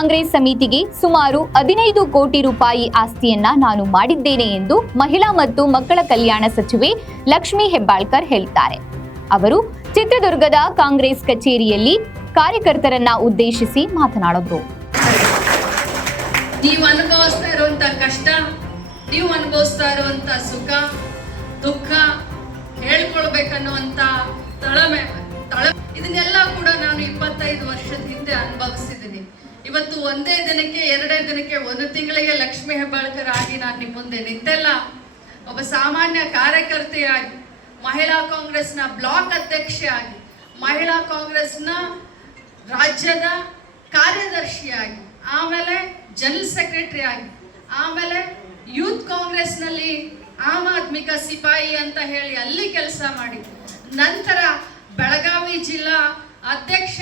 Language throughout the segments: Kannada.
ಕಾಂಗ್ರೆಸ್ ಸಮಿತಿಗೆ ಸುಮಾರು 15 ಕೋಟಿ ರೂಪಾಯಿ ಆಸ್ತಿಯನ್ನ ನಾನು ಮಾಡಿದ್ದೇನೆ ಎಂದು ಮಹಿಳಾ ಮತ್ತು ಮಕ್ಕಳ ಕಲ್ಯಾಣ ಸಚಿವೆ ಲಕ್ಷ್ಮೀ ಹೆಬ್ಬಾಳ್ಕರ್ ಹೇಳಿದ್ದಾರೆ. ಅವರು ಚಿತ್ರದುರ್ಗದ ಕಾಂಗ್ರೆಸ್ ಕಚೇರಿಯಲ್ಲಿ ಕಾರ್ಯಕರ್ತರನ್ನ ಉದ್ದೇಶಿಸಿ ಮಾತನಾಡಿದರು. ನೀವು ಅನುಭವಿಸ್ತಾ ಇರುವಂತ ಕಷ್ಟ, ನೀವು ಅನುಭವಿಸ್ತಾ ಇರುವಂತ ಸುಖ ದುಃಖ ಹೇಳ್ಕೊಳ್ಬೇಕನ್ನುವಂತ ತಳಮೆ ಇದನ್ನೆಲ್ಲ ಕೂಡ ನಾನು 25 ವರ್ಷದ ಹಿಂದೆ ಅನುಭವಿಸಿದ್ದೀನಿ. ಇವತ್ತು ಒಂದೇ ದಿನಕ್ಕೆ ಎರಡೇ ದಿನಕ್ಕೆ ಒಂದು ತಿಂಗಳಿಗೆ ಲಕ್ಷ್ಮೀ ಹೆಬ್ಬಾಳ್ಕರ್ ಆಗಿ ನಾನು ನಿಮ್ಮ ಮುಂದೆ ನಿಂತೆಲ್ಲ ಒಬ್ಬ ಸಾಮಾನ್ಯ ಕಾರ್ಯಕರ್ತೆಯಾಗಿ, ಮಹಿಳಾ ಕಾಂಗ್ರೆಸ್ನ ಬ್ಲಾಕ್ ಅಧ್ಯಕ್ಷೆಯಾಗಿ, ಮಹಿಳಾ ಕಾಂಗ್ರೆಸ್ನ ರಾಜ್ಯದ ಕಾರ್ಯದರ್ಶಿಯಾಗಿ, ಆಮೇಲೆ ಜನರಲ್ ಸೆಕ್ರೆಟರಿ ಆಗಿ, ಆಮೇಲೆ ಯೂತ್ ಕಾಂಗ್ರೆಸ್ನಲ್ಲಿ ಆಮ್ ಆದ್ಮಿ ಕಾ ಸಿಪಾಯಿ ಅಂತ ಹೇಳಿ ಅಲ್ಲಿ ಕೆಲಸ ಮಾಡಿ, ನಂತರ ಬೆಳಗಾವಿ ಜಿಲ್ಲಾ ಅಧ್ಯಕ್ಷ,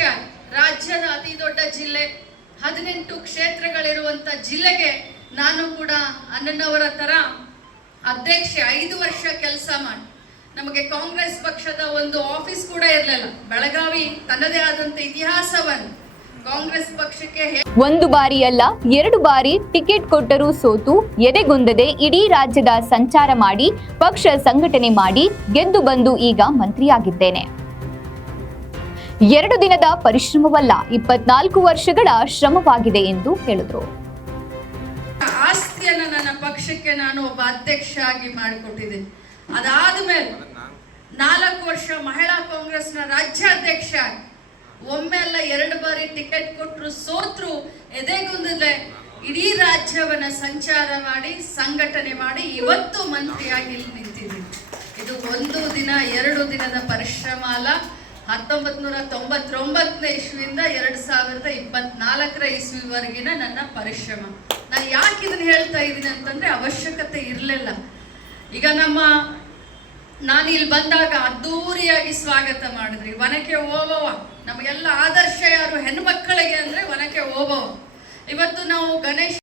ರಾಜ್ಯದ ಅತಿ ದೊಡ್ಡ ಜಿಲ್ಲೆ 18 ಕ್ಷೇತ್ರಗಳಿರುವಂತ ಜಿಲ್ಲೆಗೆ ನಾನು ಕೂಡ ಅನ್ನನವರ ತರ ಅಧ್ಯಕ್ಷ 5 ವರ್ಷ ಕೆಲಸ ಮಾಡಿ, ನಮಗೆ ಕಾಂಗ್ರೆಸ್ ಪಕ್ಷದ ಒಂದು ಆಫೀಸ್ ಕೂಡ ಇರಲಿಲ್ಲ. ಬೆಳಗಾವಿ ತನ್ನದೇ ಆದಂತ ಇತಿಹಾಸವನ್ನು ಕಾಂಗ್ರೆಸ್ ಪಕ್ಷಕ್ಕೆ ಒಂದು ಬಾರಿ ಅಲ್ಲ 2 ಬಾರಿ ಟಿಕೆಟ್ ಕೊಟ್ಟರೂ ಸೋತು ಎದೆಗುಂದದೆ ಇಡೀ ರಾಜ್ಯದ ಸಂಚಾರ ಮಾಡಿ ಪಕ್ಷ ಸಂಘಟನೆ ಮಾಡಿ ಗೆದ್ದು ಬಂದು ಈಗ ಮಂತ್ರಿಯಾಗಿದ್ದೇನೆ. 2 ದಿನದ ಪರಿಶ್ರಮವಲ್ಲ, 24 ವರ್ಷಗಳ ಶ್ರಮವಾಗಿದೆ ಎಂದು ಹೇಳಿದರು. ಆಸ್ತಿಯನ್ನು ನನ್ನ ಪಕ್ಷಕ್ಕೆ ನಾನು ಒಬ್ಬ ಅಧ್ಯಕ್ಷ ಆಗಿ ಮಾಡಿಕೊಟ್ಟಿದ್ದೀನಿ. ಅದಾದ್ಮೇಲೆ 4 ವರ್ಷ ಮಹಿಳಾ ಕಾಂಗ್ರೆಸ್ನ ರಾಜ್ಯಾಧ್ಯಕ್ಷ ಆಗಿ, ಒಮ್ಮೆ ಅಲ್ಲ 2 ಬಾರಿ ಟಿಕೆಟ್ ಕೊಟ್ಟರು ಸೋತ್ರು ಎದೆಗುಂದದೆ ಇಡೀ ರಾಜ್ಯವನ್ನ ಸಂಚಾರ ಮಾಡಿ ಸಂಘಟನೆ ಮಾಡಿ ಇವತ್ತು ಮಂತ್ರಿಯಾಗಿ ಇಲ್ಲಿ ನಿಂತಿದ್ದೀನಿ. ಇದು 1 ದಿನ 2 ದಿನದ ಪರಿಶ್ರಮ ಅಲ್ಲ. 1999 ಇಸ್ವಿಯಿಂದ 2024 ಇಸ್ವಿವರೆಗಿನ ನನ್ನ ಪರಿಶ್ರಮ. ನಾನು ಯಾಕೆ ಇದನ್ನ ಹೇಳ್ತಾ ಇದ್ದೀನಿ ಅಂತಂದ್ರೆ ಅವಶ್ಯಕತೆ ಇರಲಿಲ್ಲ. ಈಗ ನಾನು ಇಲ್ಲಿ ಬಂದಾಗ ಅದ್ದೂರಿಯಾಗಿ ಸ್ವಾಗತ ಮಾಡಿದ್ರಿ. ವನಕ್ಕೆ ಓಬವ್ವ, ನಮಗೆಲ್ಲ ಆದರ್ಶ ಯಾರು ಹೆಣ್ಣು ಮಕ್ಕಳಿಗೆ ಅಂದ್ರೆ ವನಕ್ಕೆ ಓಬವ್ವ. ಇವತ್ತು ನಾವು ಗಣೇಶ